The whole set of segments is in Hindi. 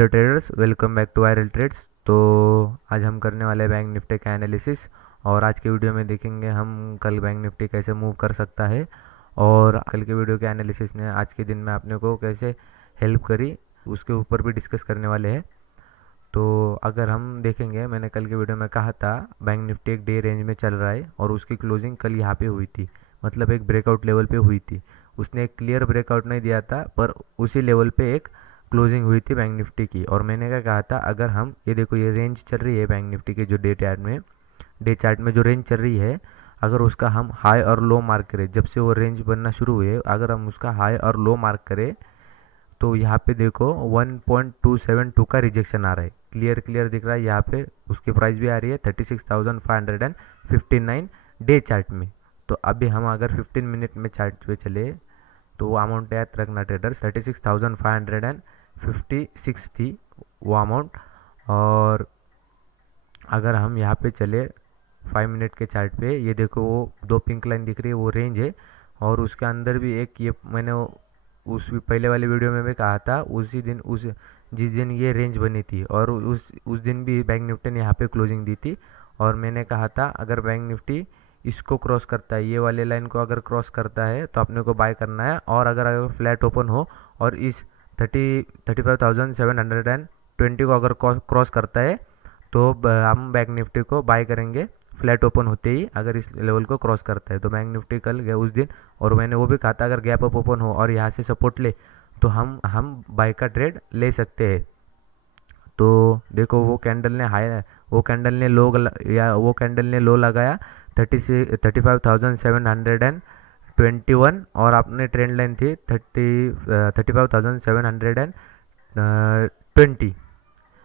Hello traders, welcome back to viral trades. तो आज हम करने वाले हैं बैंक निफ्टी का एनालिसिस। और आज के वीडियो में देखेंगे हम कल बैंक निफ्टी कैसे मूव कर सकता है, और कल के वीडियो के एनालिसिस ने आज के दिन में आपने को कैसे हेल्प करी उसके ऊपर भी डिस्कस करने वाले हैं। तो अगर हम देखेंगे, मैंने कल के वीडियो में कहा था बैंक निफ्टी एक डे रेंज में चल रहा है और उसकी क्लोजिंग कल यहाँ पे हुई थी, मतलब एक ब्रेकआउट लेवल पे हुई थी। उसने एक क्लियर ब्रेकआउट नहीं दिया था, पर उसी लेवल पे एक क्लोजिंग हुई थी बैंक निफ्टी की। और मैंने क्या कहा था, अगर हम ये देखो ये रेंज चल रही है बैंक निफ्टी के जो डे चार्ट में जो रेंज चल रही है, अगर उसका हम हाई और लो मार्क करें, जब से वो रेंज बनना शुरू हुए अगर हम उसका हाई और लो मार्क करें तो यहाँ पे देखो 1.272 का रिजेक्शन आ रहा है, क्लियर क्लियर दिख रहा है यहाँ पे। उसकी प्राइस भी आ रही है 36,559 डे चार्ट में। तो अभी हम अगर 15 मिनट में चार्ट पे चले तो वो अमाउंट याद रखना ट्रेडर्स, 36,556 थी वो अमाउंट। और अगर हम यहाँ पे चले 5 मिनट के चार्ट पे, ये देखो वो दो पिंक लाइन दिख रही है, वो रेंज है। और उसके अंदर भी एक ये मैंने उस पहले वाले वीडियो में भी कहा था, उसी दिन उस जिस दिन ये रेंज बनी थी और उस दिन भी बैंक निफ्टी ने यहाँ पे क्लोजिंग दी थी। और मैंने कहा था अगर बैंक निफ्टी इसको क्रॉस करता है, ये वाले लाइन को अगर क्रॉस करता है तो अपने को बाय करना है। और अगर फ्लैट ओपन हो और इस 35,720 को अगर क्रॉस करता है तो हम बैंक निफ्टी को बाय करेंगे फ्लैट ओपन होते ही। अगर इस लेवल को क्रॉस करता है तो बैंक निफ्टी कल गया उस दिन, और मैंने वो भी कहा था अगर गैप अप ओपन हो और यहाँ से सपोर्ट ले तो हम बाय का ट्रेड ले सकते हैं। तो देखो वो कैंडल ने लो या वो कैंडल ने लो लगाया 35,721, और आपने ट्रेंड लाइन थी 35,720।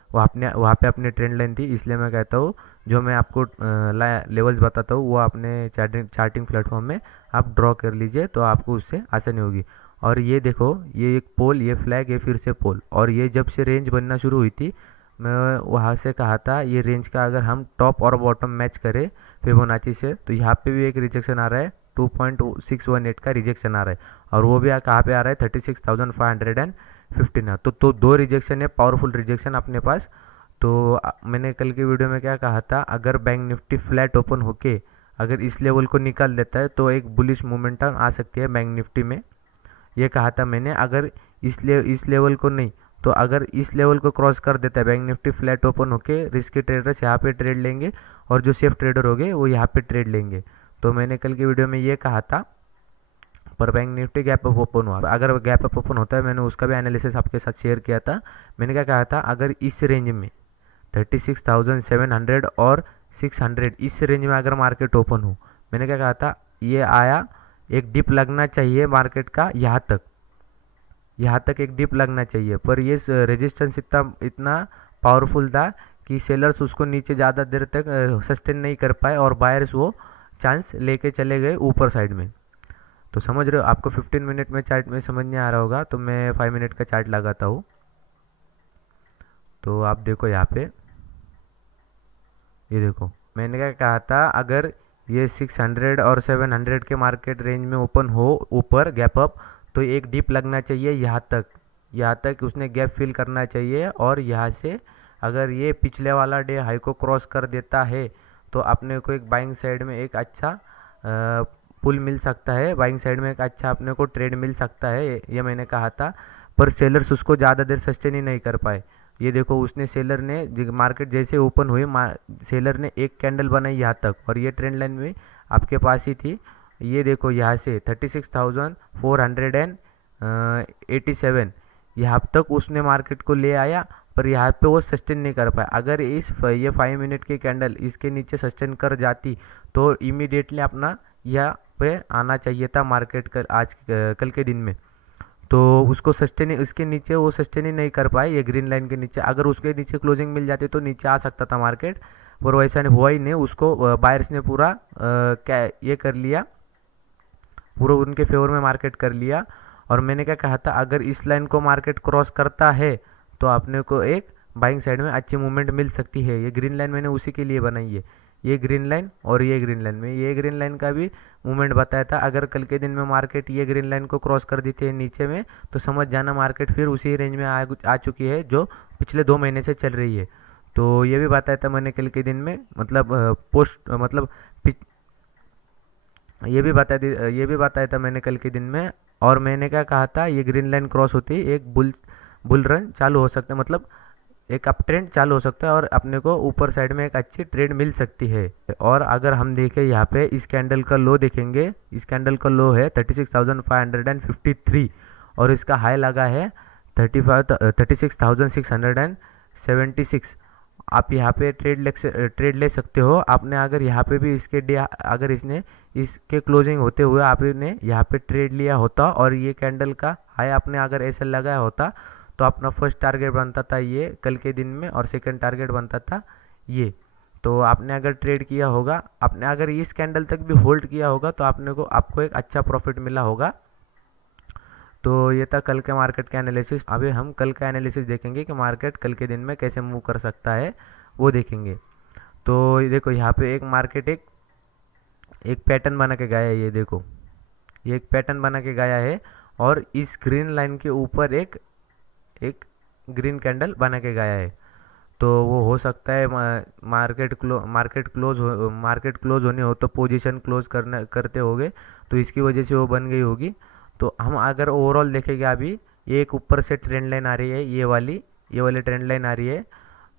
वहाँ पे अपनी ट्रेंड लाइन थी। इसलिए मैं कहता हूँ जो मैं आपको लेवल्स बताता हूँ वो अपने चार्टिंग प्लेटफॉर्म में आप ड्रॉ कर लीजिए, तो आपको उससे आसानी होगी। और ये देखो ये एक पोल, ये फ्लैग, ये फिर से पोल, और ये जब से रेंज बनना शुरू हुई थी मैं वहाँ से कहा था ये रेंज का अगर हम टॉप और बॉटम मैच करें फिबोनाची से, तो यहाँ पे भी एक रिजेक्शन आ रहा है, 2.618 का रिजेक्शन आ रहा है। और वो भी कहाँ पे आ रहा है 36,515। तो दो रिजेक्शन है, पावरफुल रिजेक्शन अपने पास। तो मैंने कल के वीडियो में क्या कहा था, अगर बैंक निफ्टी फ्लैट ओपन होके अगर इस लेवल को निकाल देता है तो एक बुलिश मोमेंटम आ सकती है बैंक निफ्टी में, ये कहा था मैंने। अगर इस लेवल को नहीं तो अगर इस लेवल को क्रॉस कर देता है बैंक निफ्टी फ्लैट ओपन होके, रिस्की ट्रेडर्स यहाँ पे ट्रेड लेंगे और जो सेफ ट्रेडर होंगे वो यहाँ पे ट्रेड लेंगे। तो मैंने कल की वीडियो में ये कहा था, पर bank Nifty gap up open हुआ। अगर गैप अप ओपन होता है, मैंने उसका भी एनालिसिस आपके साथ शेयर किया था। मैंने क्या कहा था, अगर इस रेंज में 36,700 और 600 इस रेंज में अगर मार्केट ओपन हो, मैंने क्या कहा था, ये आया एक डिप लगना चाहिए मार्केट का, यहाँ तक एक डिप लगना चाहिए। पर ये रेजिस्टेंस इतना पावरफुल था कि सेलर्स उसको नीचे ज़्यादा देर तक सस्टेन नहीं कर पाए और बायर्स वो चांस लेके चले गए ऊपर साइड में। तो समझ रहे हो, आपको 15 मिनट में चार्ट में समझ नहीं आ रहा होगा तो मैं 5 मिनट का चार्ट लगाता हूँ। तो आप देखो यहाँ पे, ये देखो मैंने क्या कहा था, अगर ये 600 और 700 के मार्केट रेंज में ओपन हो ऊपर गैप अप, तो एक डिप लगना चाहिए यहाँ तक उसने गैप फिल करना चाहिए। और यहाँ से अगर ये पिछले वाला डे हाई को क्रॉस कर देता है तो अपने को एक बाइंग साइड में एक अच्छा पुल मिल सकता है, बाइंग साइड में एक अच्छा अपने को ट्रेड मिल सकता है, ये मैंने कहा था। पर सेलर्स उसको ज़्यादा देर सस्टेन ही नहीं कर पाए। ये देखो उसने सेलर ने मार्केट जैसे ओपन हुई सेलर ने एक कैंडल बनाई यहाँ तक, और ये ट्रेंड लाइन में आपके पास ही थी। ये देखो यहाँ से 36,487 यहाँ तक उसने मार्केट को ले आया, पर यहाँ पे वो सस्टेन नहीं कर पाया। अगर ये 5 मिनट की कैंडल इसके नीचे सस्टेन कर जाती तो इमीडिएटली अपना यहाँ पे आना चाहिए था मार्केट कल के दिन में। तो उसको सस्टेन उसके नीचे वो सस्टेन ही नहीं कर पाए, ये ग्रीन लाइन के नीचे। अगर उसके नीचे क्लोजिंग मिल जाती तो नीचे आ सकता था मार्केट, पर वैसा नहीं हुआ ही नहीं। उसको बायर्स ने पूरा क्या ये कर लिया, पूरा उनके फेवर में मार्केट कर लिया। और मैंने क्या कहा था, अगर इस लाइन को मार्केट क्रॉस करता है तो अपने को एक बाइंग साइड में अच्छी मूवमेंट मिल सकती है। ये ग्रीन लाइन मैंने उसी के लिए बनाई है, ये ग्रीन लाइन और ये ग्रीन लाइन में ये ग्रीन लाइन का भी मूवमेंट बताया था। अगर कल के दिन में मार्केट ये ग्रीन लाइन को क्रॉस कर देती है नीचे में, तो समझ जाना मार्केट फिर उसी रेंज में आ चुकी है जो पिछले 2 महीने से चल रही है। तो ये भी बताया था मैंने कल के दिन में, मतलब पोस्ट मतलब ये भी बताया था मैंने कल के दिन में। और मैंने क्या कहा था, ये ग्रीन लाइन क्रॉस होती है एक बुल रन चालू हो सकता है, मतलब एक अप ट्रेंड चालू हो सकता है और अपने को ऊपर साइड में एक अच्छी ट्रेड मिल सकती है। और अगर हम देखें यहाँ पे इस कैंडल का लो देखेंगे, इस कैंडल का लो है 36,553 और इसका हाई लगा है 36,676। आप यहाँ पे ट्रेड ले सकते हो। आपने अगर यहाँ पे भी इसके डे अगर इसने इसके क्लोजिंग होते हुए आपने यहाँ पे ट्रेड लिया होता और ये कैंडल का हाई आपने अगर ऐसा लगाया होता, तो अपना फर्स्ट टारगेट बनता था ये कल के दिन में और सेकंड टारगेट बनता था ये। तो आपने अगर ट्रेड किया होगा, आपने अगर इस कैंडल तक भी होल्ड किया होगा, तो आपको एक अच्छा प्रॉफिट मिला होगा। तो ये था कल के मार्केट का एनालिसिस। अभी हम कल का एनालिसिस देखेंगे कि मार्केट कल के दिन में कैसे मूव कर सकता है, वो देखेंगे। तो ये देखो यहाँ पे एक मार्केट एक पैटर्न बना के गया है, ये देखो ये एक पैटर्न बना के गया है और इस ग्रीन लाइन के ऊपर एक ग्रीन कैंडल बना के गया है। तो वो हो सकता है मार्केट क्लोज होने हो तो पोजीशन क्लोज करते होगे, तो इसकी वजह से वो बन गई होगी। तो हम अगर ओवरऑल देखेंगे, अभी ये एक ऊपर से ट्रेंड लाइन आ रही है, ये वाली ट्रेंड लाइन आ रही है।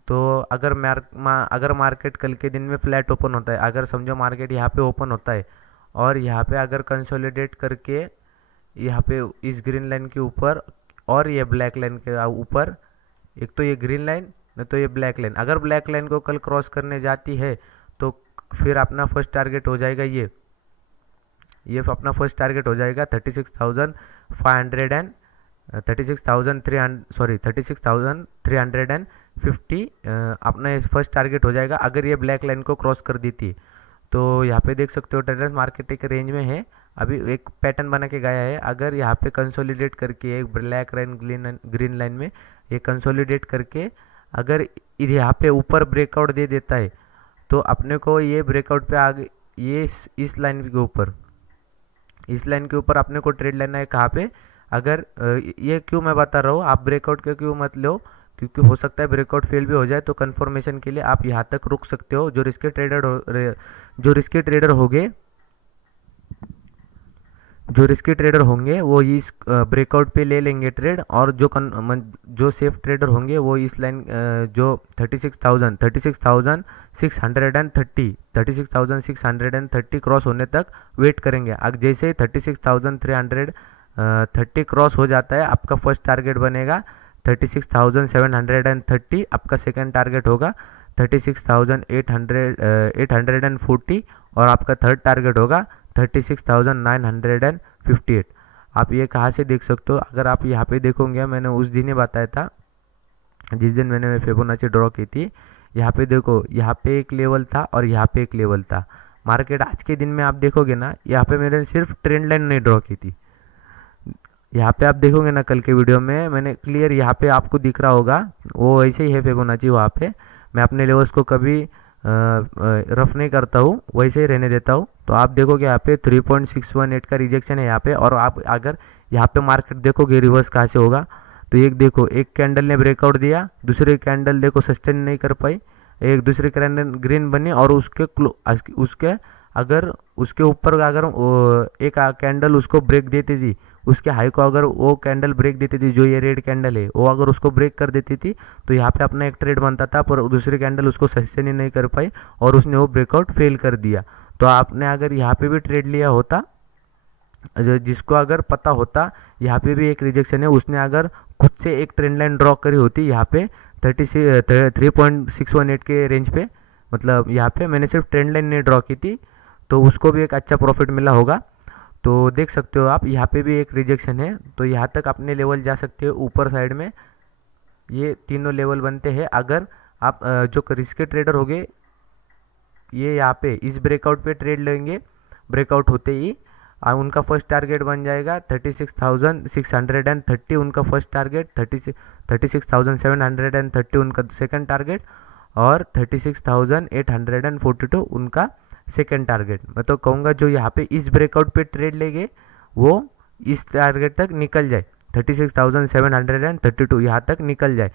तो अगर मार्केट कल के दिन में फ्लैट ओपन होता है, अगर समझो मार्केट यहाँ पे ओपन होता है और यहाँ पे अगर कंसोलिडेट करके यहाँ पे इस ग्रीन लाइन के ऊपर और ये ब्लैक लाइन के ऊपर, एक तो ये ग्रीन लाइन नहीं तो ये ब्लैक लाइन, अगर ब्लैक लाइन को कल क्रॉस करने जाती है तो फिर अपना फर्स्ट टारगेट हो जाएगा ये अपना फर्स्ट टारगेट हो जाएगा 36,350 अपना फर्स्ट टारगेट हो जाएगा अगर ये ब्लैक लाइन को क्रॉस कर दी थी। तो यहाँ पे देख सकते हो ट्रेडर्स मार्केट एक रेंज में है, अभी एक पैटर्न बना के गया है। अगर यहाँ पे कंसोलिडेट करके एक ब्लैक लाइन ग्रीन लाइन में ये कंसोलिडेट करके अगर यहाँ पे ऊपर ब्रेकआउट दे देता है, तो अपने को ये ब्रेकआउट पे आगे ये इस लाइन के ऊपर अपने को ट्रेड लेना है कहाँ पे। अगर ये क्यों मैं बता रहा हूँ, आप ब्रेकआउट के क्यों मत लो, क्योंकि हो सकता है ब्रेकआउट फेल भी हो जाए। तो कंफर्मेशन के लिए आप यहाँ तक रुक सकते हो। जो रिस्की ट्रेडर होंगे वो इस ब्रेकआउट पे ले लेंगे ट्रेड, और जो सेफ ट्रेडर होंगे वो इस लाइन जो 36,630 क्रॉस होने तक वेट करेंगे। अगर जैसे ही 36,330 क्रॉस हो जाता है, आपका फर्स्ट टारगेट बनेगा 36,730, आपका सेकंड टारगेट होगा 36,840 और आपका थर्ड टारगेट होगा 36,958। आप ये कहाँ से देख सकते हो, अगर आप यहाँ पे देखोगे, मैंने उस दिन ही बताया था जिस दिन मैंने फिबोनाची ड्रॉ की थी। यहाँ पे देखो, यहाँ पे एक लेवल था और यहाँ पे एक लेवल था। मार्केट आज के दिन में आप देखोगे ना, यहाँ पे मैंने सिर्फ ट्रेंड लाइन नहीं ड्रॉ की थी। यहाँ पे आप देखोगे ना कल के वीडियो में मैंने क्लियर यहाँ पे आपको दिख रहा होगा, वो वैसे ही है फिबोनाची। वहाँ पे मैं अपने लेवल्स को कभी रफ नहीं करता हूँ, वैसे ही रहने देता हूँ। तो आप देखोगे यहाँ पे 3.618 का रिजेक्शन है यहाँ पे। और आप अगर यहाँ पे मार्केट देखोगे रिवर्स कहाँ से होगा, तो एक देखो, एक कैंडल ने ब्रेकआउट दिया, दूसरी कैंडल देखो सस्टेन नहीं कर पाई, एक दूसरी कैंडल ग्रीन बनी और उसके ऊपर अगर एक कैंडल उसको ब्रेक देती थी, उसके हाई को अगर वो कैंडल ब्रेक देती थी, जो ये रेड कैंडल है वो अगर उसको ब्रेक कर देती थी, तो यहाँ पे अपना एक ट्रेड बनता था। पर दूसरी कैंडल उसको सस्टेन ही नहीं कर पाई और उसने वो ब्रेकआउट फेल कर दिया। तो आपने अगर यहाँ पे भी ट्रेड लिया होता, जिसको अगर पता होता यहाँ पे भी एक रिजेक्शन है, उसने अगर खुद से एक ट्रेंड लाइन ड्रॉ करी होती यहाँ पे 3.618 के रेंज पे, मतलब यहाँ पे मैंने सिर्फ ट्रेंड लाइन नहीं ड्रॉ की थी, तो उसको भी एक अच्छा प्रॉफिट मिला होगा। तो देख सकते हो आप यहाँ पे भी एक रिजेक्शन है, तो यहाँ तक अपने लेवल जा सकते हो ऊपर साइड में। ये तीनों लेवल बनते हैं। अगर आप जो रिस्की ट्रेडर होगे, ये यहाँ पे इस ब्रेकआउट पे ट्रेड लेंगे, ब्रेकआउट होते ही उनका फर्स्ट टारगेट बन जाएगा 36,630 उनका फर्स्ट टारगेट, 36,730 उनका सेकंड टारगेट और 36,842 उनका सेकंड टारगेट। मैं तो कहूँगा जो यहाँ पे इस ब्रेकआउट पे ट्रेड लेंगे वो इस टारगेट तक निकल जाए, 36,732 यहाँ तक निकल जाए।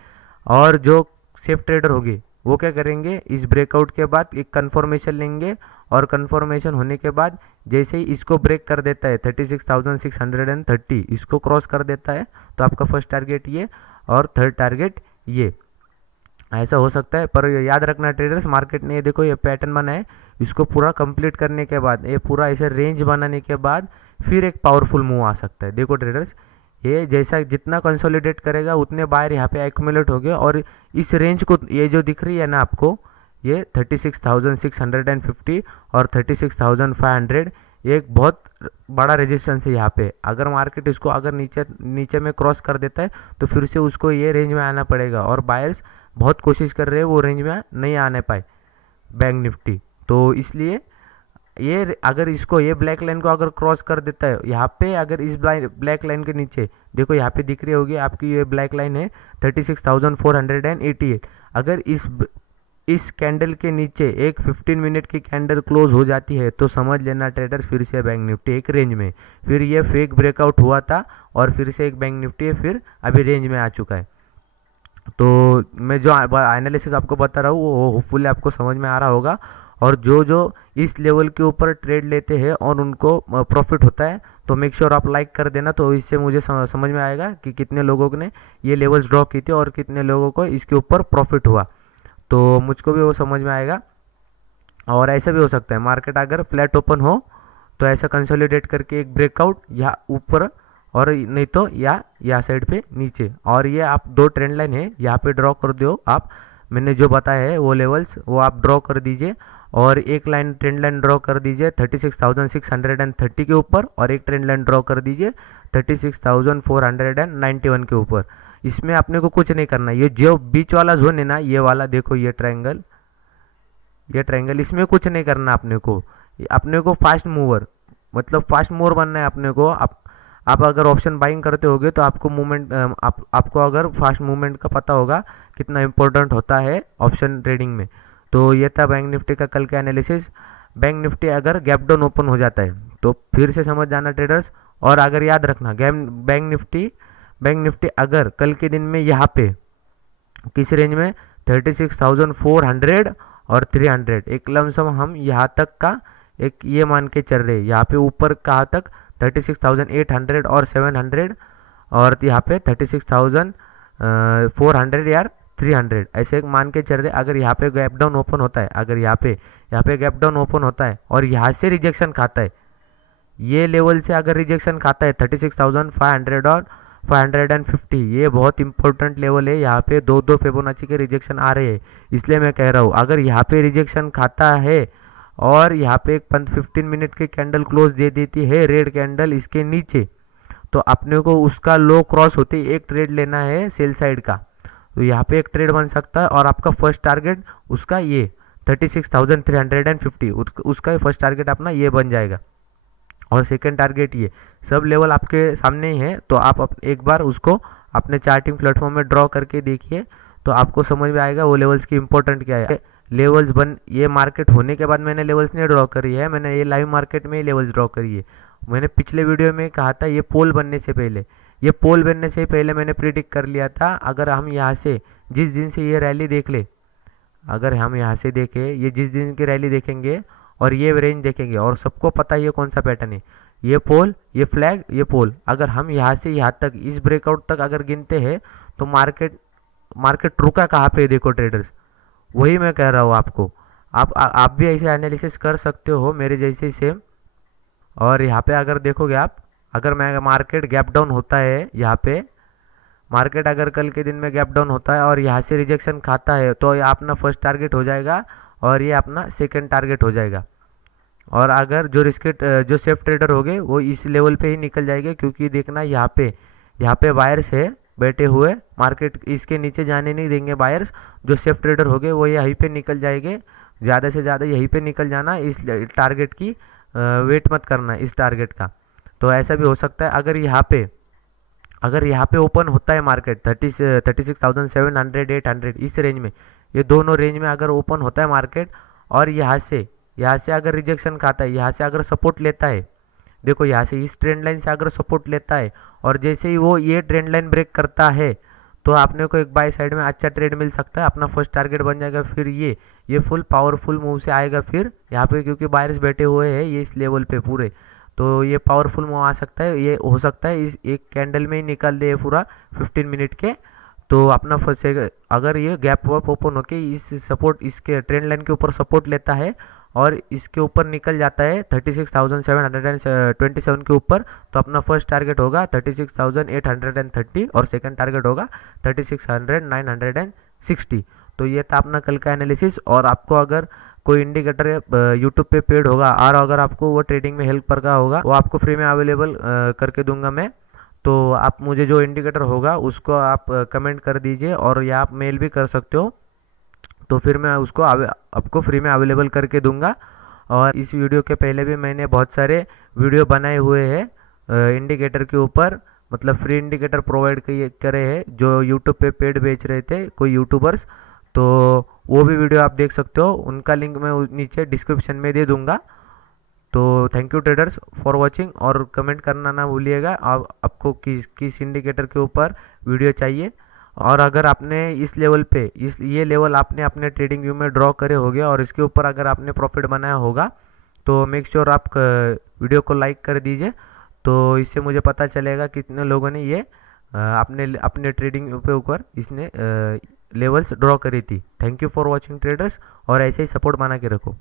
और जो सेफ ट्रेडर होंगे वो क्या करेंगे, इस ब्रेकआउट के बाद एक कंफर्मेशन लेंगे और कंफर्मेशन होने के बाद जैसे ही इसको ब्रेक कर देता है 36,630 इसको क्रॉस कर देता है तो आपका फर्स्ट टारगेट ये और थर्ड टारगेट ये, ऐसा हो सकता है। पर याद रखना ट्रेडर्स, मार्केट ने ये देखो ये पैटर्न बना है, इसको पूरा कंप्लीट करने के बाद ये पूरा ऐसे रेंज बनाने के बाद फिर एक पावरफुल मूव आ सकता है। देखो ट्रेडर्स, ये जैसा जितना कंसोलिडेट करेगा उतने बायर यहाँ पे एक्यूमुलेट हो गए और इस रेंज को, ये जो दिख रही है ना आपको, ये 36,650 और 36,500 ये एक बहुत बड़ा रेजिस्टेंस है यहाँ पे। अगर मार्केट इसको अगर नीचे नीचे में क्रॉस कर देता है तो फिर से उसको ये रेंज में आना पड़ेगा और बायर्स बहुत कोशिश कर रहे हैं वो रेंज में नहीं आने पाए बैंक निफ्टी। तो इसलिए ये अगर इसको ये ब्लैक लाइन को अगर क्रॉस कर देता है यहाँ पे, अगर इस ब्लैक लाइन के नीचे देखो यहाँ पे दिख रही होगी आपकी ये ब्लैक लाइन है 36,488, अगर इस कैंडल के नीचे एक 15 मिनट की कैंडल क्लोज हो जाती है तो समझ लेना ट्रेडर्स फिर से बैंक निफ्टी एक रेंज में, फिर ये फेक ब्रेकआउट हुआ था और फिर से एक बैंक निफ्टी फिर अभी रेंज में आ चुका है। तो मैं जो एनालिसिस आपको बता रहा हूँ वो होपफुली आपको समझ में आ रहा होगा। और जो जो इस लेवल के ऊपर ट्रेड लेते हैं और उनको प्रॉफिट होता है तो मेक श्योर आप लाइक कर देना, तो इससे मुझे समझ में आएगा कि कितने लोगों ने ये लेवल्स ड्रॉ की थी और कितने लोगों को इसके ऊपर प्रॉफिट हुआ, तो मुझको भी वो समझ में आएगा। और ऐसा भी हो सकता है मार्केट अगर फ्लैट ओपन हो तो ऐसा कंसोलिडेट करके एक ब्रेकआउट या ऊपर और नहीं तो या साइड पे नीचे, और ये आप दो ट्रेंड लाइन है यहाँ पे ड्रॉ कर दो आप, मैंने जो बताया है वो लेवल्स वो आप ड्रॉ कर दीजिए और एक लाइन ट्रेंड लाइन ड्रॉ कर दीजिए 36,630 के ऊपर और एक ट्रेंड लाइन ड्रॉ कर दीजिए 36,491 के ऊपर। इसमें अपने को कुछ नहीं करना, ये जो बीच वाला जोन है ना ये वाला देखो ये ट्रायंगल इसमें कुछ नहीं करना अपने को फास्ट मूवर मतलब फास्ट मूवर बनना है अपने को। आप अगर ऑप्शन बाइंग करते होगे तो आपको मूवमेंट आपको अगर फास्ट मूवमेंट का पता होगा कितना इंपॉर्टेंट होता है ऑप्शन ट्रेडिंग में। तो ये था बैंक निफ्टी का कल का एनालिसिस। बैंक निफ्टी अगर गैप डाउन ओपन हो जाता है तो फिर से समझ जाना ट्रेडर्स, और अगर याद रखना बैंक निफ्टी अगर कल के दिन में यहाँ पे किस रेंज में 36,400 और 300 एक लमसम हम यहाँ तक का एक ये मान के चल रहे, यहाँ पे ऊपर कहाँ तक 36,800 और 700 और यहाँ पे 36,400 या 300 ऐसे एक मान के चल रहे। अगर यहाँ पे गैप डाउन ओपन होता है, अगर यहाँ पे गैप डाउन ओपन होता है और यहाँ से रिजेक्शन खाता है, ये लेवल से अगर रिजेक्शन खाता है 36,500 और 550, ये बहुत इंपॉर्टेंट लेवल है। यहाँ पे दो फिबोनाची के रिजेक्शन आ रहे हैं, इसलिए मैं कह रहा हूँ अगर यहाँ पे रिजेक्शन खाता है और यहाँ पे एक 15 मिनट की कैंडल क्लोज दे देती है रेड कैंडल इसके नीचे, तो अपने को उसका लो क्रॉस होते ही एक ट्रेड लेना है सेल साइड का। तो यहाँ पे एक ट्रेड बन सकता है और आपका फर्स्ट टारगेट उसका ये 36,350 उसका फर्स्ट टारगेट अपना ये बन जाएगा और सेकंड टारगेट ये, सब लेवल आपके सामने ही है। तो आप एक बार उसको अपने चार्टिंग प्लेटफॉर्म में ड्रॉ करके देखिए तो आपको समझ में आएगा वो लेवल्स की इंपॉर्टेंट क्या है। लेवल्स ये मार्केट होने के बाद मैंने लेवल्स नहीं ड्रॉ करी है, मैंने ये लाइव मार्केट में ही लेवल्स ड्रॉ करी है। मैंने पिछले वीडियो में कहा था ये पोल बनने से पहले मैंने प्रिडिक्ट कर लिया था। अगर हम यहाँ से जिस दिन से ये रैली देख ले, अगर हम यहाँ से देखें ये जिस दिन की रैली देखेंगे और ये रेंज देखेंगे और सबको पता है ये कौन सा पैटर्न है, ये पोल ये फ्लैग ये पोल, अगर हम यहाँ से यहाँ तक इस ब्रेकआउट तक अगर गिनते हैं तो मार्केट रुका कहाँ पे देखो ट्रेडर्स, वही मैं कह रहा हूँ आपको। आप भी ऐसे एनालिसिस कर सकते हो मेरे जैसे सेम। और यहाँ पे अगर देखोगे आप, अगर मैं मार्केट गैप डाउन होता है यहाँ पे, मार्केट अगर कल के दिन में गैप डाउन होता है और यहाँ से रिजेक्शन खाता है तो ये अपना फर्स्ट टारगेट हो जाएगा और ये अपना सेकंड टारगेट हो जाएगा। और अगर जो सेफ ट्रेडर हो गए वो इस लेवल पे ही निकल जाएंगे, क्योंकि देखना यहाँ पे बायर्स है बैठे हुए, मार्केट इसके नीचे जाने नहीं देंगे बायर्स। जो सेफ ट्रेडर हो गए वो यहीं पे निकल जाएंगे, ज़्यादा से ज़्यादा यहीं पे निकल जाना, इस टारगेट की वेट मत करना इस टारगेट का। तो ऐसा भी हो सकता है अगर यहाँ पे ओपन होता है मार्केट 36,700 800 इस रेंज में, ये दोनों रेंज में अगर ओपन होता है मार्केट और यहाँ से अगर रिजेक्शन खाता है, यहाँ से अगर सपोर्ट लेता है, देखो यहाँ से इस ट्रेंड लाइन से अगर सपोर्ट लेता है और जैसे ही वो ये ट्रेंड लाइन ब्रेक करता है तो आपने को एक बाई साइड में अच्छा ट्रेड मिल सकता है, अपना फर्स्ट टारगेट बन जाएगा। फिर ये फुल पावरफुल मूव से आएगा फिर यहाँ पे, क्योंकि बायर्स बैठे हुए हैं ये इस लेवल पे पूरे, तो ये पावरफुल मूव आ सकता है। ये हो सकता है इस एक कैंडल में ही निकल दे पूरा 15 मिनट के, तो अपना फंसेगा। अगर ये गैप वैप ओपन होके इस सपोर्ट, इसके ट्रेंड लाइन के ऊपर सपोर्ट लेता है और इसके ऊपर निकल जाता है 36,727 के ऊपर, तो अपना फर्स्ट टारगेट होगा 36,830 और सेकंड टारगेट होगा 36,960। तो ये था अपना कल का एनालिसिस। और आपको अगर कोई इंडिकेटर यूट्यूब पे पेड होगा और अगर आपको वो ट्रेडिंग में हेल्प कर का होगा, वो आपको फ्री में अवेलेबल करके दूंगा मैं। तो आप मुझे जो इंडिकेटर होगा उसको आप कमेंट कर दीजिए, और या आप मेल भी कर सकते हो, तो फिर मैं उसको आपको फ्री में अवेलेबल करके दूंगा। और इस वीडियो के पहले भी मैंने बहुत सारे वीडियो बनाए हुए हैं इंडिकेटर के ऊपर, मतलब फ्री इंडिकेटर प्रोवाइड करे हैं जो यूट्यूब पे पेड बेच रहे थे कोई यूट्यूबर्स, तो वो भी वीडियो आप देख सकते हो, उनका लिंक मैं नीचे डिस्क्रिप्शन में दे दूंगा। तो thank you traders for watching, और कमेंट करना ना भूलिएगा आपको किस किस इंडिकेटर के ऊपर वीडियो चाहिए। और अगर आपने इस लेवल पे ये लेवल आपने अपने ट्रेडिंग व्यू में ड्रॉ करे होगे और इसके ऊपर अगर आपने प्रॉफिट बनाया होगा, तो मेक श्योर आप वीडियो को लाइक कर दीजिए, तो इससे मुझे पता चलेगा कितने लोगों ने ये अपने अपने ट्रेडिंग पे ऊपर इसने लेवल्स ड्रॉ करी थी। Thank you for watching traders, और ऐसे ही सपोर्ट बना के रखो।